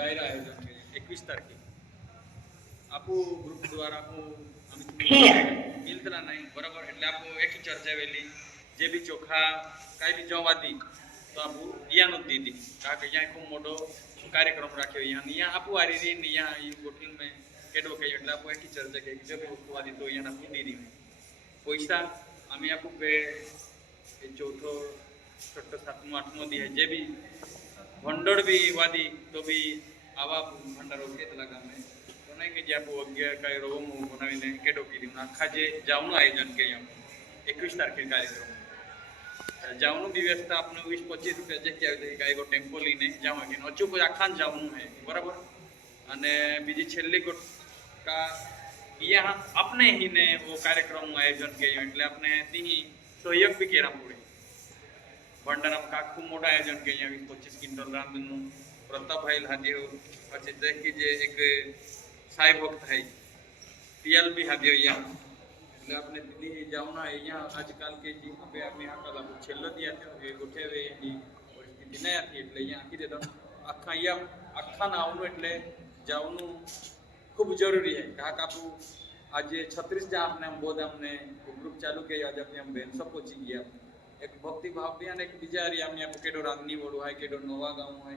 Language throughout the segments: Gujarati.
डायरा आयोजन के 21 तारखे आपू ग्रुप द्वारा आपू मिलता नहीं बराबर એટલે આપો એકી ચર્ચા વેલી જે બી ચોખા કાઈ બી જવાદી તો આપુ યાનો દીધી કા કે યા ખૂબ મોટો કાર્યક્રમ રાખ્યો યા આપુ આ રીરી ને યા ઈ ગોઠિંગ મે કેડો કે એટલે આપો એકી ચર્ચા કે જે બી વસ્તુવાદી તો યાના આપુ દીધી પૈસા আমি આપુ કે ચોથો છઠ્ઠો સાતમો આઠમો દી જે બી ભંડોળ બી વાદી તો બી આવા ભંડારો કેટલા ગામે તો નહીં કે જે આપો અગિયાર કાંઈ રોમ બનાવીને કેટો કીધી આખા જે જાવનું આયોજન કરીએ આપણે 21 તારીખે કાર્યક્રમ જાવનું બી વ્યવસ્થા આપણે 20-25 રૂપિયા જગ્યા આવી કાંઈ એવો ટેમ્પો લઈને જવા કે ઓછું કોઈ આખા જાવનું હે બરાબર અને બીજી છેલ્લી કા यहाँ अपने ही ने वो कार्यक्रम आयोजन किए એટલે આપણે તી સહયોગ બી કેરા પડે ભંડારામ કાકુ મોટા આયોજન કે અહીંયા 20-25 ક્વિન્ટલ રામનું પ્રતાપભાઈ હાજર પછી દેખી જે એક સાઈ ભક્ત है टीएल भी हाजिर यहाँ એટલે આપણે દિલ્હી જાવના અહીંયા આજકાલ કે જી पे આપણે આકા લાગુ છેલ્લો દિયા થયો એ ગોઠેવે એની પરિસ્થિતિ ન હતી એટલે અહીંયા આખી દેતો આખા અહીંયા આખા નાવનું એટલે જાવનું खूब जरूरी है कहा कापू आज 36 जा आपने हम बोध हमने ग्रुप चालू किया आज अपने हम बहन सब पहुंची गया एक भक्ति भाव भी एक बिजारी हमने आपको केडो रांगनी बोलो है केडो नोवा गांव है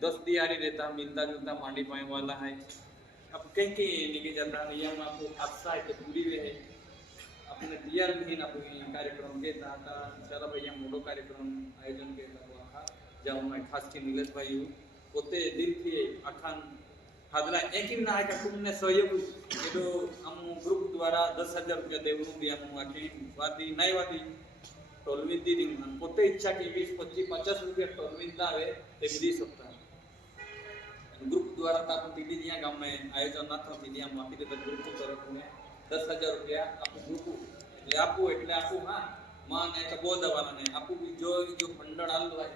10 दिहाड़ी रहता मिलता जुलता मांडी पाए वाला है अब कहीं कहीं निकल जाता है हम आपको हादसा है पूरी वे है अपने दियार भी ना पूरी कार्यक्रम के था चला भैया मोटो कार्यक्रम आयोजन के जाऊँ मैं खास के नीलेश भाई पोते दिल थी अखान हादरा एक ही ना है कि तुमने सहयोग ये तो हम ग्रुप द्वारा 10,000 रुपया देवनु भी हम आखिर वादी नहीं वादी टोलविन दी दिन पोते इच्छा की 20-25-50 रुपया टोलविन ना आवे ते भी दी सकता है ग्रुप द्वारा ताकि दीदी दिया गांव में आयोजन ना था दीदी हम आखिर तो ग्रुप तरफ में 10,000 रुपया आपको ग्रुप એટલે આપો એટલે આપો હા માં ને તો બહુ દવાના ને આપો जो ફંડ આલો है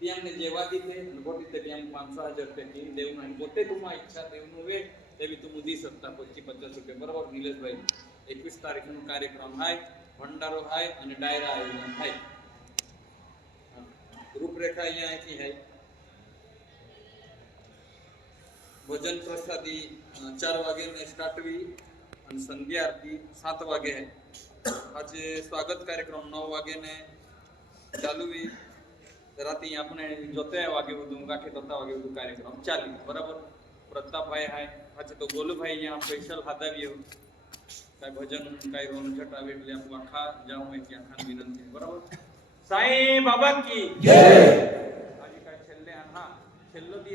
ત્યાં ને જેવાદી थे गोटी ते हम 500,000 रुपया की देवना पोते तुम इच्छा देवनु वे तेवी तुम दी सकता 25-50 रुपया बराबर नीलेश भाई 21 तारीख નો કાર્યક્રમ હાય ભંડારો હાય અને ડાયરા આયોજન હાય રૂપરેખા અહીંયા અહીંથી હાય ભોજન પ્રસાદી 4 વાગે ને સ્ટાર્ટ हुई અને સંધ્યા આરતી 7 વાગે है आज स्वागत कार्यक्रम 9 वागे ने चालू हुई राती अपने जोते वागे બધું ગાંઠે તતા વાગે બધું કાર્યક્રમ ચાલી બરાબર પ્રતાપભાઈ હાય પછી તો ગોલુભાઈ અહીંયા સ્પેશિયલ હાદાવ્યો કાઈ ભજન કાઈ રોન છટાવે એટલે આપ આખા જાઉં એ કે આખા વિનંતી બરાબર સાઈ બાબા કી જય આજે કાઈ છેલ્લે હા છેલ્લો